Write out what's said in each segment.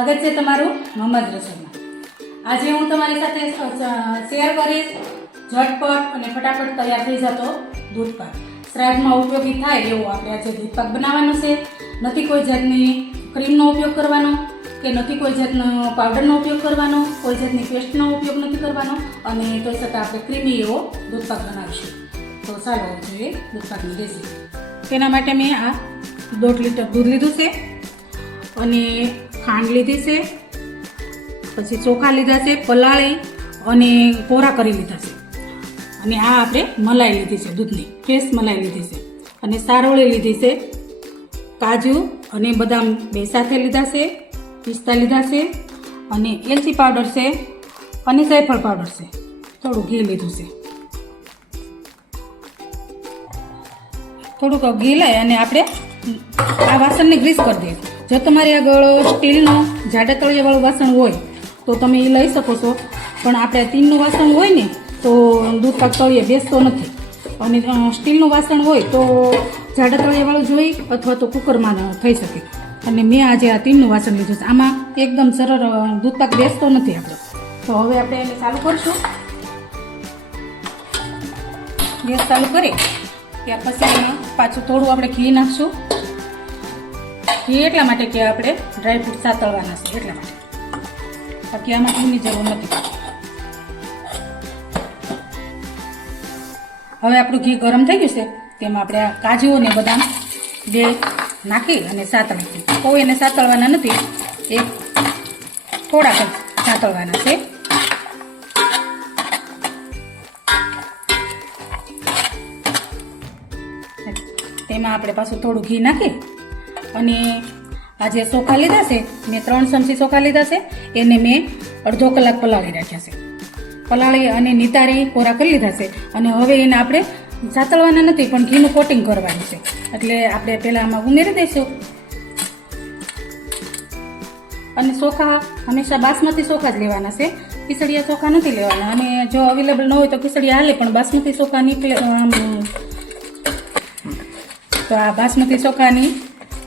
સ્વાગત છે તમારું મહંમદ રસોઈમાં। આજે હું તમારી સાથે શેર કરીશ ઝટપટ અને ફટાફટ તૈયાર થઈ જતો દૂધ પાક। શ્રાદ્ધમાં ઉપયોગી થાય એવો આપણે આજે દૂધ પાક બનાવવાનો છે। નથી કોઈ જાતની ક્રીમનો ઉપયોગ કરવાનો કે નથી કોઈ જાતનો પાવડરનો ઉપયોગ કરવાનો, કોઈ જાતની પેસ્ટનો ઉપયોગ નથી કરવાનો અને તો છતાં આપણે ક્રીમી એવો દૂધ પાક બનાવીશું। તો ચાલો જોઈએ દૂધ પાકની રેસીપી। તેના માટે મેં આ 1.5 લીટર દૂધ લીધું છે અને ખાંડ લીધી છે, પછી ચોખા લીધા છે પલાળી અને કોરા કરી લીધા છે અને આ આપણે મલાઈ લીધી છે, દૂધની ફ્રેશ મલાઈ લીધી છે અને સારોળી લીધી છે, કાજુ અને બદામ બે સાથે લીધા છે, પિસ્તા લીધા છે અને એલચી પાવડર છે અને જાયફળ પાવડર છે, થોડું ઘી લીધું છે। થોડુંક ઘી લઈ અને આપણે આ વાસણને ગ્રીસ કરી દઈએ। જો તમારી આગળ સ્ટીલનો જાડા તળિયાવાળું વાસણ હોય તો તમે એ લઈ શકો છો, પણ આપણે તીનનું વાસણ હોય ને તો દૂધ પાક તળિયે બેસતો નથી અને સ્ટીલનું વાસણ હોય તો જાડા તળિયાવાળું જોઈ અથવા તો કુકરમાં થઈ શકે। અને મેં આજે આ તીનનું વાસણ લીધું છે, આમાં એકદમ સરળ દૂધ પાક બેસતો નથી આપણો। તો હવે આપણે એને ચાલુ કરીશું, ગેસ ચાલુ કરી ત્યાર પછી એમાં પાછું થોડું આપણે ઘી નાખશું। ઘી એટલા માટે કે આપણે ડ્રાયફ્રૂટ સાતળવાના છે એટલા માટે, બાકી આમાં ઘીની જરૂર નથી। હવે આપણું ઘી ગરમ થઈ ગયું છે, તેમાં આપણે આ કાજુ અને બદામ બે નાખી અને સાતળી, કોઈ એને સાતળવાના નથી, એક થોડાક જ સાતળવાના છે। તેમાં આપણે પાછું થોડું ઘી નાખી અને આ જે ચોખા લીધા છે, મેં 3 ચમચી ચોખા લીધા છે, એને મેં અડધો કલાક પલાળી રાખ્યા છે। પલાળી અને નિતારી કોરા કરી લીધા છે અને હવે એને આપણે સાતળવાના નથી પણ ઘીનું કોટિંગ કરવાનું છે, એટલે આપણે પહેલાં આમાં ઉમેરી દઈશું। અને ચોખા હંમેશા બાસમતી ચોખા જ લેવાના છે, ખીચડિયા ચોખા નથી લેવાના। અને જો અવેલેબલ ન હોય તો ખીચડિયા હાલે, પણ બાસમતી ચોખાની તો આ બાસમતી ચોખાની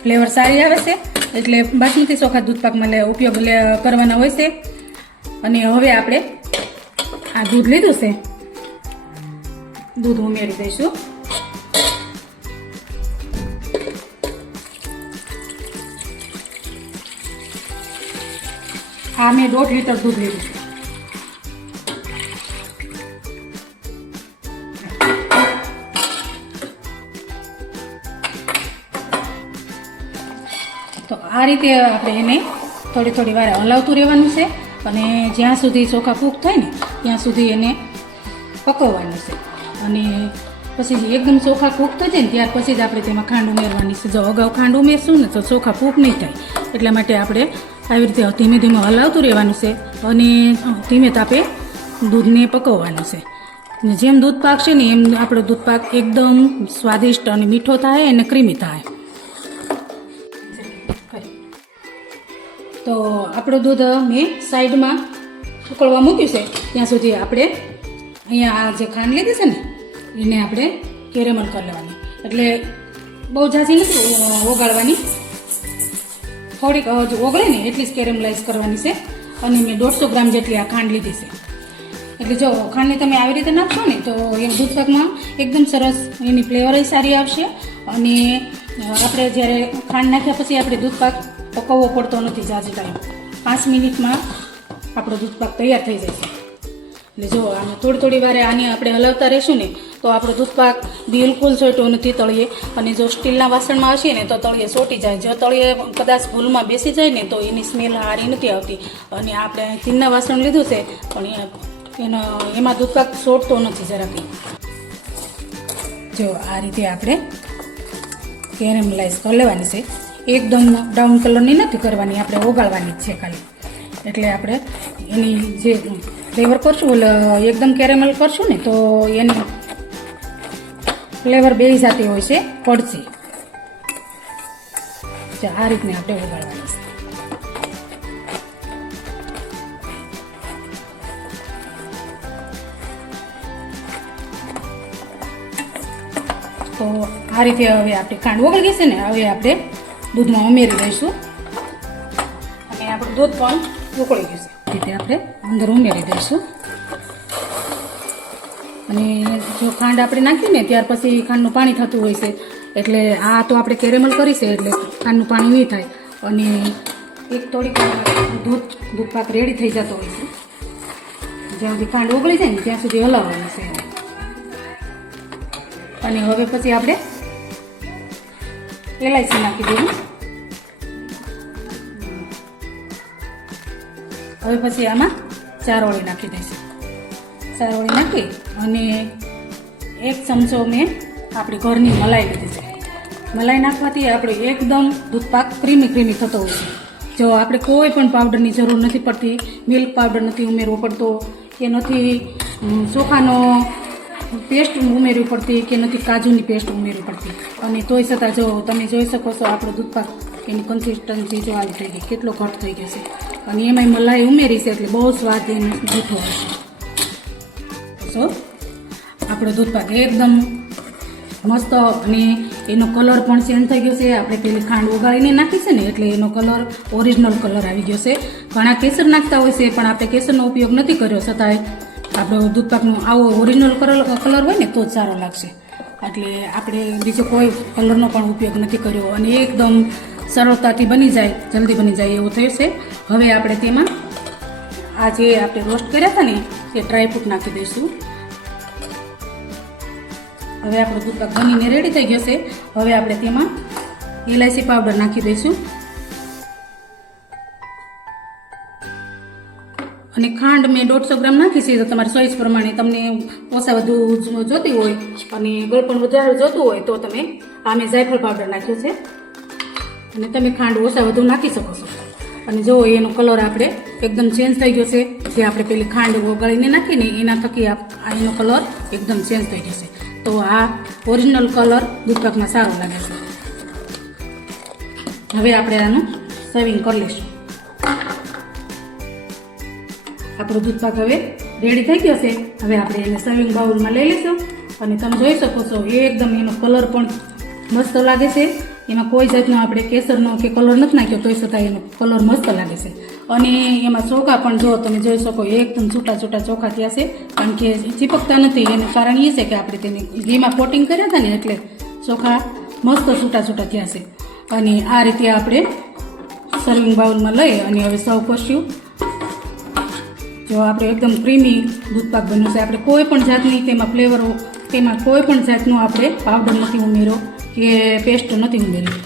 ફ્લેવર સારી આવે છે, એટલે બાસમતી ચોખા દૂધ પાકમાં ઉપયોગ કરવાના હોય છે। અને હવે આપણે આ દૂધ લીધું છે, દૂધ ઉમેરી દઈશું। આ મેં 1.5 લીટર દૂધ લીધું છે। તો આ રીતે આપણે એને થોડી થોડી વાર હલાવતું રહેવાનું છે અને જ્યાં સુધી ચોખા કૂક થાય ને ત્યાં સુધી એને પકવવાનું છે। અને પછી એકદમ ચોખા કૂક થઈ જાય ને ત્યાર પછી જ આપણે તેમાં ખાંડ ઉમેરવાની છે। જો અગાઉ ખાંડ ઉમેરશું ને તો ચોખા કૂક નહીં થાય, એટલા માટે આપણે આવી રીતે ધીમે ધીમે હલાવતું રહેવાનું છે અને ધીમે તાપે દૂધને પકવવાનું છે। જેમ દૂધ પાક છે ને એમ આપણો દૂધ પાક એકદમ સ્વાદિષ્ટ અને મીઠો થાય અને ક્રીમી થાય। તો આપણું દૂધ મેં સાઈડમાં ઉકળવા મૂક્યું છે, ત્યાં સુધી આપણે અહીંયા આ જે ખાંડ લીધી છે ને એને આપણે કેરેમલ કરી લેવાની, એટલે બહુ ઝાઝી નથી ઓગાળવાની, થોડીક ઓગળે ને એટલી જ કેરેમલાઇઝ કરવાની છે। અને મેં 150 ગ્રામ જેટલી આ ખાંડ લીધી છે, એટલે જો ખાંડને તમે આવી રીતે નાખશો ને તો એ દૂધ પાકમાં એકદમ સરસ એની ફ્લેવર સારી આવશે। અને આપણે જ્યારે ખાંડ નાખ્યા પછી આપણે દૂધ પાક પકવવો પડતો નથી ઝાઝી ટાઈમ, 5 મિનિટમાં આપણો દૂધ પાક તૈયાર થઈ જાય છે। એટલે જો આને થોડી થોડી વારે આને આપણે હલાવતા રહેશું ને તો આપણો દૂધ પાક બિલકુલ ચોંટ્યો નથી તળિયે, અને જો સ્ટીલના વાસણમાં હશે ને તો તળિયે ચોંટી જાય, જો તળિયે કદાચ ભૂલમાં બેસી જાય ને તો એની સ્મેલ સારી નથી આવતી। અને આપણે તીનના વાસણ લીધું છે પણ એમાં દૂધ પાક ચોંટતો નથી જરાક। જો આ રીતે આપણે કેરેમલાઇઝ કરી લેવાની છે, એકદમ બ્રાઉન કલરની નથી કરવાની, આપણે ઓગાળવાની જ છે ખાલી। એટલે આપણે એની જે ફ્લેવર કરશું એકદમ કેરેમલ કરશું ને તો એની ફ્લેવર બે જાતી હોય છે, પડશે। આ રીતને આપણે ઓગાળવાની છે। તો આ રીતે હવે આપણે ખાંડ ઓગળી ગઈ છે ને, હવે આપણે દૂધમાં ઉમેરી દઈશું અને આપણું દૂધ પણ ઉકળી ગયું છે. રીતે આપણે અંદર ઉમેરી દઈશું. અને જો ખાંડ આપણે નાખીએ ને ત્યાર પછી ખાંડનું પાણી થતું હોય છે, એટલે આ તો આપણે કેરેમલ કરી છે એટલે ખાંડનું પાણી નહીં થાય. અને એક થોડીક દૂધ પાક રેડી થઈ જતો હોય છે. જ્યાં સુધી ખાંડ ઓગળી જાય ને ત્યાં સુધી હલાવવાનું છે. અને હવે પછી આપણે એલાયચી નાખી દઈએ. હવે પછી આમાં ચારોળી નાખી દઈશું. ચારોળી નાખી અને 1 ચમચો મેં આપણી ઘરની મલાઈ લીધી છે. મલાઈ નાખવાથી આપણે એકદમ દૂધપાક ક્રીમી થતો હોય છે. જો આપણે કોઈ પણ પાવડરની જરૂર નથી પડતી, મિલ્ક પાવડર નથી ઉમેરવો પડતો, કે નથી ચોખાનો પેસ્ટ ઉમેરવી પડતી, કે નથી કાજુની પેસ્ટ ઉમેરવી પડતી. અને તોય છતાં જો તમે જોઈ શકો છો આપણો દૂધપાક એની કન્સિસ્ટન્સી જો આવી થઈ ગઈ, કેટલો ઘટ થઈ ગયો છે. અને એમાંય મલાઈ ઉમેરી છે એટલે બહુ સ્વાદ એનો જૂઠો હોય છે. તો આપણો દૂધપાક એકદમ મસ્ત અને એનો કલર પણ ચેન્જ થઈ ગયો છે. આપણે પેલી ખાંડ ઓગાળીને નાખી છે ને એટલે એનો કલર ઓરિજિનલ કલર આવી ગયો છે. ઘણા કેસર નાખતા હોય છે પણ આપણે કેસરનો ઉપયોગ નથી કર્યો, છતાંય આપણો દૂધપાકનો આવો ઓરિજિનલ કલર હોય ને તો જ સારો લાગશે. એટલે આપણે બીજો કોઈ કલરનો પણ ઉપયોગ નથી કર્યો અને એકદમ સરળતાથી બની જાય, જલ્દી બની જાય એવું થયું છે. હવે આપણે તેમાં આ જે આપણે રોસ્ટ કર્યા હતા ને એ ડ્રાયફ્રૂટ નાખી દઈશું. હવે આપણો દૂધપાક બનીને રેડી થઈ ગયો છે. હવે આપણે તેમાં ઇલાયચી પાવડર નાખી દઈશું. અને ખાંડ મેં 150 ગ્રામ નાખી છે. તો તમારી ચોઈસ પ્રમાણે તમને ઓછા વધુ જોતી હોય અને ગળપણ વધારે જોતું હોય તો તમે આ મેં જાયફળ પાવડર નાખ્યો છે અને તમે ખાંડ ઓછા વધુ નાખી શકો છો. અને જો એનો કલર આપણે એકદમ ચેન્જ થઈ ગયો છે. જે આપણે પેલી ખાંડ ઓગાળીને નાખીને એના થકી એનો કલર એકદમ ચેન્જ થઈ ગયો છે. તો આ ઓરિજિનલ કલર દૂધપાકમાં સારો લાગે છે. હવે આપણે આનું સર્વિંગ કરી લઈશું. આપણો દૂધપાક હવે રેડી થઈ ગયો છે. હવે આપણે એને સર્વિંગ બાઉલમાં લઈ લઈશું. અને તમે જોઈ શકો છો એકદમ એનો કલર પણ મસ્ત લાગે છે. એમાં કોઈ જાતનો આપણે કેસરનો કે કલર નથી નાખ્યો તોય છતાં એનો કલર મસ્ત લાગે છે. અને એમાં ચોખા પણ જો તમે જોઈ શકો એકદમ છૂટા ચોખા થયા છે. કારણ કે ચીપકતા નથી. એનું કારણ એ છે કે આપણે તેને ઘીમાં કોટિંગ કર્યા હતા ને એટલે ચોખા મસ્ત છૂટા થયા છે. અને આ રીતે આપણે સર્વિંગ બાઉલમાં લઈ અને હવે સર્વ કરશું. જો આપણે એકદમ ક્રીમી દૂધપાક બન્યું છે. આપણે કોઈ પણ જાતની તેમાં કોઈ પણ જાતનું આપણે પાવડર નથી ઉમેર્યો કે પેસ્ટ નથી ઉમેરી.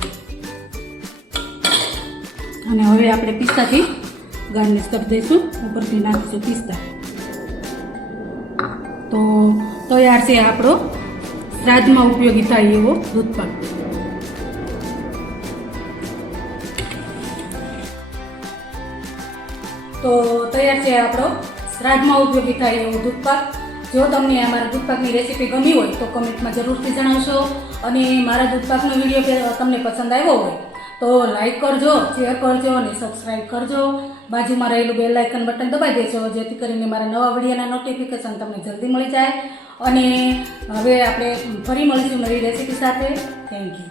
અને હવે આપણે પિસ્તાથી ગાર્નિશ કરી દઈશું. ઉપરથી નાખીશું પિસ્તા. તો તૈયાર છે આપણો શ્રાદ્ધમાં ઉપયોગી થાય એવો દૂધપાક. તો તૈયાર છે આપણો શ્રાદ્ધમાં ઉપયોગી થાય એવો દૂધપાક. જો તમને અમારા દૂધપાકની રેસીપી ગમી હોય તો કમેન્ટમાં જરૂરથી જણાવશો. અને મારા દૂધપાકનો વિડીયો તમને પસંદ આવ્યો હોય તો લાઈક કરજો, શેર કરજો અને સબસ્ક્રાઈબ કરજો. બાજુમાં રહેલું બેલ આઇકન બટન દબાવી દેજો જેથી કરીને મારા નવા વિડીયોના નોટિફિકેશન તમને જલ્દી મળી જાય. અને હવે આપણે ફરી મળીશું નવી રેસીપી સાથે. Thank you.